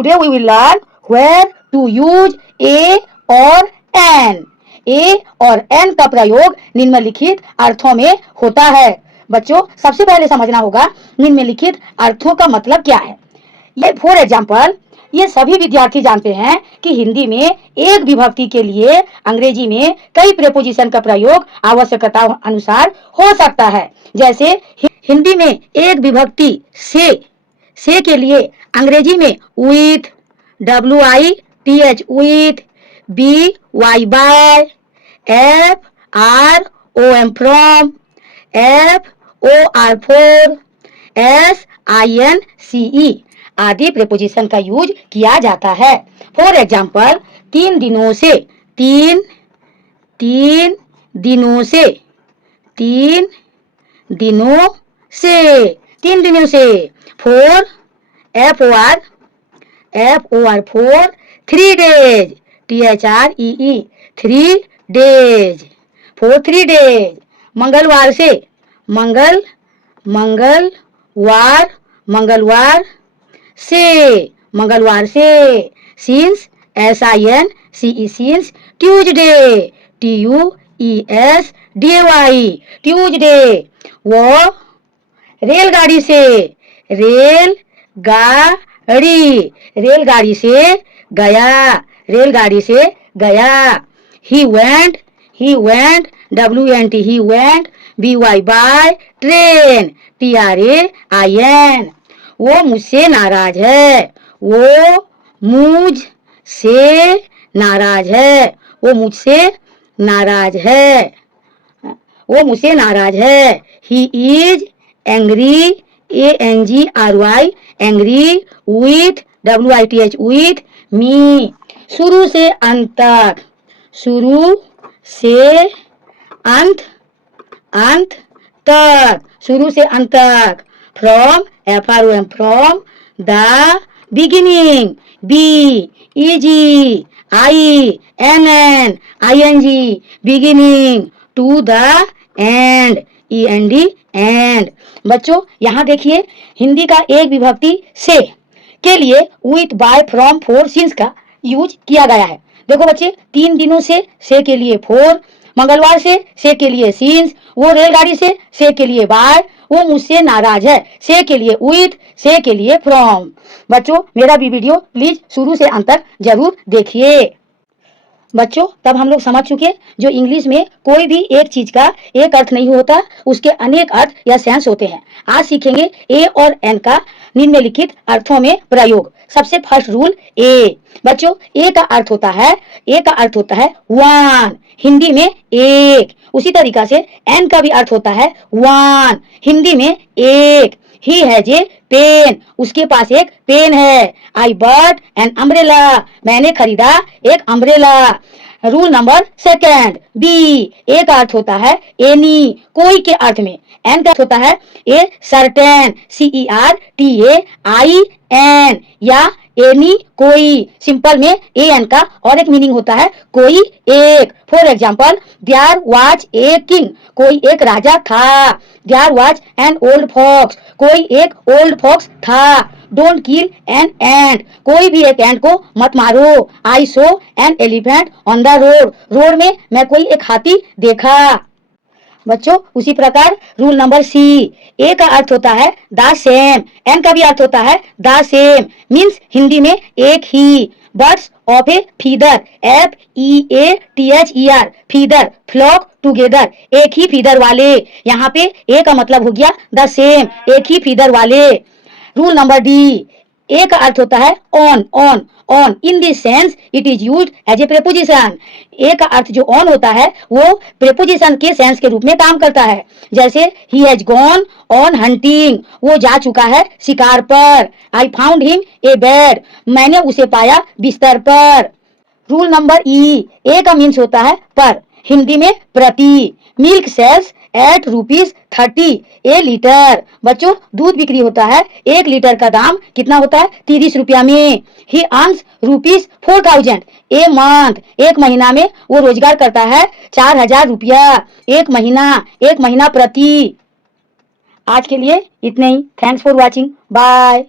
Today we will learn where to use a और an. a और n का प्रयोग निम्नलिखित अर्थों में होता है। बच्चों, सबसे पहले समझना होगा निम्नलिखित अर्थों का मतलब क्या है। ये फॉर एग्जाम्पल, ये सभी विद्यार्थी जानते हैं कि हिंदी में एक विभक्ति के लिए अंग्रेजी में कई प्रेपोजिशन का प्रयोग आवश्यकता अनुसार हो सकता है। जैसे हिंदी में एक विभक्ति से के लिए अंग्रेजी में with, WITH with, BY by, FROM from, FOR for, SINCE आदि प्रेपोजिशन का यूज किया जाता है। फॉर एग्जाम्पल, 3 दिनों से, 3 दिनों से, 3 दिनों से, four, FOR for 3 days, THREE 3 days, for 3 days। मंगलवार से, मंगलवार से, since SINCE since, Tuesday TUESDAY Tuesday। वो रेलगाड़ी से, रेलगाड़ी से गया। He went, WENT he went, BY by train, TRAIN। वो मुझसे नाराज है, वो मुझसे नाराज है। He is angry, ANGRY angry with, WITH with me। शुरू से अंत तक, from, FROM from, the beginning, BEGINNING, beginning, to the end, END। बच्चों, यहाँ देखिए हिंदी का एक विभक्ति से के लिए with, by, from, for, since का यूज किया गया है। देखो बच्चे, 3 दिनों से के लिए for, मंगलवार से के लिए since, वो रेलगाड़ी से के लिए by, वो मुझसे नाराज है से के लिए with, से के लिए from। बच्चों, मेरा भी वीडियो प्लीज शुरू से अंत तक जरूर देखिए। बच्चों, तब हम लोग समझ चुके जो इंग्लिश में कोई भी एक चीज का एक अर्थ नहीं होता, उसके अनेक अर्थ या सेंस होते हैं। आज सीखेंगे ए और एन का निम्नलिखित अर्थों में प्रयोग। सबसे फर्स्ट रूल ए। बच्चों, ए का अर्थ होता है वन, हिंदी में एक। उसी तरीका से एन का भी अर्थ होता है वन, हिंदी में एक। ही हैज ए पेन, उसके पास एक पेन है। आई बॉट एन अम्ब्रेला, मैंने खरीदा एक umbrella. Rule number second B. A का अर्थ होता है एनी, कोई के अर्थ में। एन का अर्थ होता है ए सर्टेन, CERTAIN, या एनी कोई। सिंपल में ए एन का और एक मीनिंग होता है कोई एक। For example, there was a king, कोई एक राजा था। There was an old fox, कोई एक ओल्ड फॉक्स था। डोंट किल एन एंट, कोई भी एक एंट को मत मारो। I saw an elephant on the road, road में मैं कोई एक हाथी देखा। बच्चों, उसी प्रकार रूल नंबर सी। ए का अर्थ होता है द सेम, एन का भी अर्थ होता है द सेम, मीन्स हिंदी में एक ही। Birds of a feather, FEATHER, feather, flock together, एक ही फीदर वाले। यहाँ पे ए का मतलब हो गया द सेम, एक ही फीदर वाले। Rule number D. ए का अर्थ होता है on, in this sense it is used as a preposition. A का अर्थ जो ऑन होता है वो प्रेपोजिशन के सेंस के रूप में काम करता है। जैसे he has gone on hunting, वो जा चुका है शिकार पर। I found him a bed, मैंने उसे पाया बिस्तर पर। रूल नंबर ई। ए का मीन्स होता है पर, हिंदी में प्रति। मिल्क सेल्स एट ₹30 ए लीटर। बच्चों, दूध बिक्री होता है 1 लीटर का दाम कितना होता है 30 रुपया में। ही अर्न्स ₹4000 ए मंथ, एक महीना में वो रोजगार करता है 4000 रुपया। एक महीना प्रति। आज के लिए इतने ही। Thanks for watching, bye.